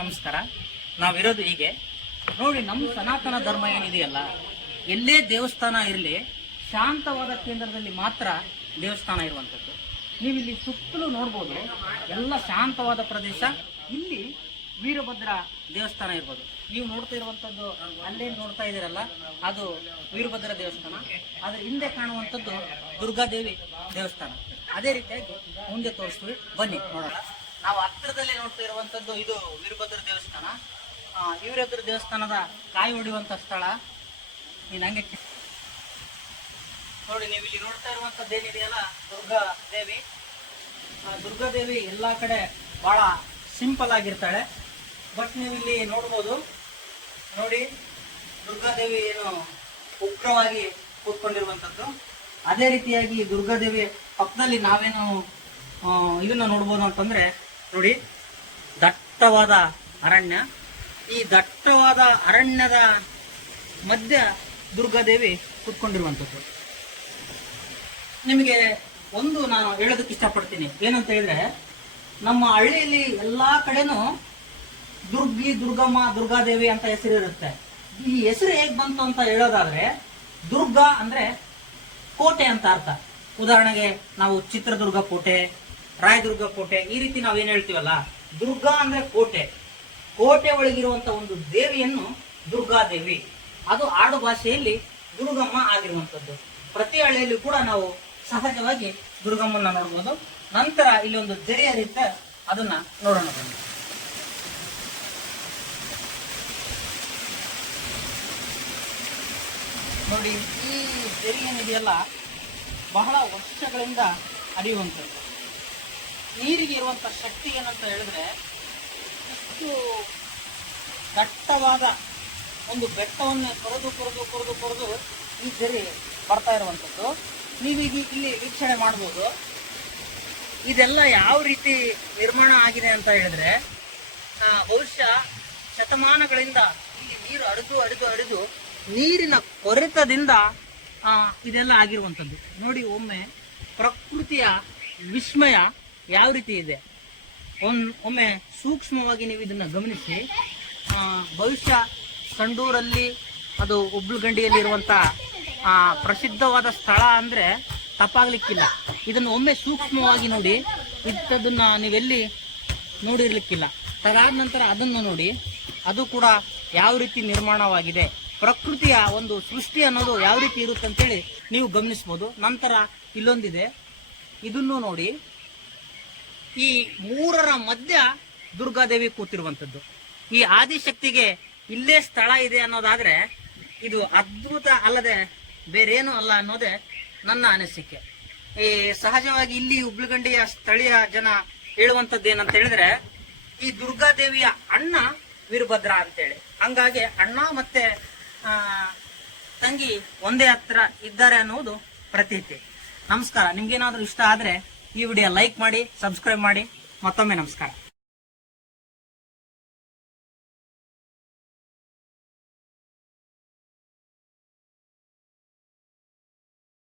ನಮಸ್ಕಾರ. ನಾವಿರೋದು ಹೀಗೆ ನೋಡಿ, ನಮ್ಮ ಸನಾತನ ಧರ್ಮ ಏನಿದೆಯಲ್ಲ, ಎಲ್ಲೇ ದೇವಸ್ಥಾನ ಇರಲಿ ಶಾಂತವಾದ ಕೇಂದ್ರದಲ್ಲಿ ಮಾತ್ರ ದೇವಸ್ಥಾನ ಇರುವಂಥದ್ದು. ನೀವಿಲ್ಲಿ ಸುತ್ತಲೂ ನೋಡ್ಬೋದು, ಎಲ್ಲ ಶಾಂತವಾದ ಪ್ರದೇಶ. ಇಲ್ಲಿ ವೀರಭದ್ರ ದೇವಸ್ಥಾನ ಇರ್ಬೋದು. ನೀವು ನೋಡ್ತಾ ಇರುವಂಥದ್ದು ಅಲ್ಲೇನು ನೋಡ್ತಾ ಇದ್ದೀರಲ್ಲ, ಅದು ವೀರಭದ್ರ ದೇವಸ್ಥಾನ. ಅದ್ರ ಹಿಂದೆ ಕಾಣುವಂಥದ್ದು ದುರ್ಗಾದೇವಿ ದೇವಸ್ಥಾನ. ಅದೇ ರೀತಿಯಾಗಿ ಮುಂದೆ ತೋರಿಸ್ತೀವಿ, ಬನ್ನಿ ನೋಡೋಣ. ನಾವು ಹತ್ತಿರದಲ್ಲಿ ನೋಡ್ತಾ ಇರುವಂಥದ್ದು ಇದು ವೀರಭದ್ರ ದೇವಸ್ಥಾನ. ವೀರಭದ್ರ ದೇವಸ್ಥಾನದ ಕಾಯಿ ಹೊಡೆಯುವಂಥ ಸ್ಥಳ. ನೀನು ಹಂಗೆ ನೋಡಿ, ನೀವು ಇಲ್ಲಿ ನೋಡ್ತಾ ಇರುವಂಥದ್ದು ಏನಿದೆಯಲ್ಲ, ದುರ್ಗಾದೇವಿ. ದುರ್ಗಾದೇವಿ ಎಲ್ಲ ಕಡೆ ಬಹಳ ಸಿಂಪಲ್ ಆಗಿರ್ತಾಳೆ. ಬಟ್ ನೀವು ಇಲ್ಲಿ ನೋಡ್ಬೋದು, ನೋಡಿ ದುರ್ಗಾದೇವಿ ಏನು ಉಗ್ರವಾಗಿ ಕೂತ್ಕೊಂಡಿರುವಂಥದ್ದು. ಅದೇ ರೀತಿಯಾಗಿ ದುರ್ಗಾದೇವಿ ಪಕ್ಕದಲ್ಲಿ ನಾವೇನು ಇದನ್ನ ನೋಡ್ಬೋದು ಅಂತಂದ್ರೆ, ನೋಡಿ ದಟ್ಟವಾದ ಅರಣ್ಯ. ಈ ದಟ್ಟವಾದ ಅರಣ್ಯದ ಮಧ್ಯ ದುರ್ಗಾದೇವಿ ಕೂತ್ಕೊಂಡಿರುವಂಥದ್ದು. ನಿಮಗೆ ಒಂದು ನಾನು ಹೇಳೋದಕ್ಕೆ ಇಷ್ಟಪಡ್ತೀನಿ, ಏನಂತ ಹೇಳಿದ್ರೆ, ನಮ್ಮ ಹಳ್ಳಿಯಲ್ಲಿ ಎಲ್ಲಾ ಕಡೆನೂ ದುರ್ಗಮ್ಮ, ದುರ್ಗಾದೇವಿ ಅಂತ ಹೆಸರು ಇರುತ್ತೆ. ಈ ಹೆಸರು ಹೇಗ್ ಬಂತು ಅಂತ ಹೇಳೋದಾದ್ರೆ, ದುರ್ಗಾ ಅಂದ್ರೆ ಕೋಟೆ ಅಂತ ಅರ್ಥ. ಉದಾಹರಣೆಗೆ ನಾವು ಚಿತ್ರದುರ್ಗ ಕೋಟೆ, ರಾಯದುರ್ಗ ಕೋಟೆ, ಈ ರೀತಿ ನಾವೇನ್ ಹೇಳ್ತೀವಲ್ಲ, ದುರ್ಗಾ ಅಂದ್ರೆ ಕೋಟೆ. ಕೋಟೆ ಒಳಗಿರುವಂತ ಒಂದು ದೇವಿಯನ್ನು ದುರ್ಗಾದೇವಿ, ಅದು ಆಡು ಭಾಷೆಯಲ್ಲಿ ದುರ್ಗಮ್ಮ ಆಗಿರುವಂತದ್ದು. ಪ್ರತಿ ಹಳ್ಳಿಯಲ್ಲಿ ಕೂಡ ನಾವು ಸಹಜವಾಗಿ ದುರ್ಗಮ್ಮನ ನೋಡ್ಬೋದು. ನಂತರ ಇಲ್ಲಿ ಒಂದು ಜರಿ ಹರಿಯುತ್ತೆ, ಅದನ್ನ ನೋಡೋಣ ಬನ್ನಿ. ನೋಡಿ, ಈ ಜರಿ ಏನಿದೆಯಲ್ಲ ಬಹಳ ವರ್ಷಗಳಿಂದ ಹರಿಯುವಂಥದ್ದು. ನೀರಿಗೆ ಇರುವಂತ ಶಕ್ತಿ ಏನಂತ ಹೇಳಿದ್ರೆ, ಇಷ್ಟು ದಟ್ಟವಾದ ಒಂದು ಬೆಟ್ಟವನ್ನು ಕೊರೆದು ಈ ಜರಿ ಬರ್ತಾ ಇರುವಂಥದ್ದು. ನೀವೀಗ ಇಲ್ಲಿ ವೀಕ್ಷಣೆ ಮಾಡ್ಬೋದು. ಇದೆಲ್ಲ ಯಾವ ರೀತಿ ನಿರ್ಮಾಣ ಆಗಿದೆ ಅಂತ ಹೇಳಿದ್ರೆ, ಬಹುಶಃ ಶತಮಾನಗಳಿಂದ ಇಲ್ಲಿ ನೀರು ಅಡಿದು ನೀರಿನ ಕೊರೆತದಿಂದ ಇದೆಲ್ಲ ಆಗಿರುವಂಥದ್ದು. ನೋಡಿ, ಒಮ್ಮೆ ಪ್ರಕೃತಿಯ ವಿಸ್ಮಯ ಯಾವ ರೀತಿ ಇದೆ, ಒಮ್ಮೆ ಸೂಕ್ಷ್ಮವಾಗಿ ನೀವು ಇದನ್ನ ಗಮನಿಸಿ. ಬಹುಶಃ ಸಂಡೂರಲ್ಲಿ, ಅದು ಹುಬ್ಳಗಂಡಿಯಲ್ಲಿ ಇರುವಂತ ಪ್ರಸಿದ್ಧವಾದ ಸ್ಥಳ ಅಂದ್ರೆ ತಪ್ಪಾಗ್ಲಿಕ್ಕಿಲ್ಲ. ಇದನ್ನು ಒಮ್ಮೆ ಸೂಕ್ಷ್ಮವಾಗಿ ನೋಡಿ, ಇಂಥದನ್ನ ನೀವೆಲ್ಲಿ ನೋಡಿರ್ಲಿಕ್ಕಿಲ್ಲ. ಅದಾದ ನಂತರ ಅದನ್ನು ನೋಡಿ, ಅದು ಕೂಡ ಯಾವ ರೀತಿ ನಿರ್ಮಾಣವಾಗಿದೆ, ಪ್ರಕೃತಿಯ ಒಂದು ಸೃಷ್ಟಿ ಅನ್ನೋದು ಯಾವ ರೀತಿ ಇರುತ್ತೆ ಅಂತೇಳಿ ನೀವು ಗಮನಿಸ್ಬೋದು. ನಂತರ ಇಲ್ಲೊಂದಿದೆ, ಇದನ್ನು ನೋಡಿ. ಈ ಮೂರರ ಮಧ್ಯ ದುರ್ಗಾದೇವಿ ಕೂತಿರುವಂಥದ್ದು. ಈ ಆದಿಶಕ್ತಿಗೆ ಇಲ್ಲೇ ಸ್ಥಳ ಇದೆ ಅನ್ನೋದಾದ್ರೆ ಇದು ಅದ್ಭುತ ಅಲ್ಲದೆ ಬೇರೇನು ಅಲ್ಲ ಅನ್ನೋದೇ ನನ್ನ ಅನಿಸಿಕೆ. ಈ ಸಹಜವಾಗಿ ಇಲ್ಲಿ ಹುಬ್ಳಗಂಡಿಯ ಸ್ಥಳೀಯ ಜನ ಹೇಳುವಂಥದ್ದು ಏನಂತ ಹೇಳಿದ್ರೆ, ಈ ದುರ್ಗಾದೇವಿಯ ಅಣ್ಣ ವೀರಭದ್ರ ಅಂತೇಳಿ. ಹಂಗಾಗಿ ಅಣ್ಣ ಮತ್ತೆ ತಂಗಿ ಒಂದೇ ಹತ್ರ ಇದ್ದಾರೆ ಅನ್ನೋದು ಪ್ರತೀತಿ. ನಮಸ್ಕಾರ. ನಿಮ್ಗೇನಾದ್ರೂ ಇಷ್ಟ ಆದ್ರೆ ಈ ವಿಡಿಯೋ ಲೈಕ್ ಮಾಡಿ, ಸಬ್ಸ್ಕ್ರೈಬ್ ಮಾಡಿ. ಮತ್ತೊಮ್ಮೆ ನಮಸ್ಕಾರ.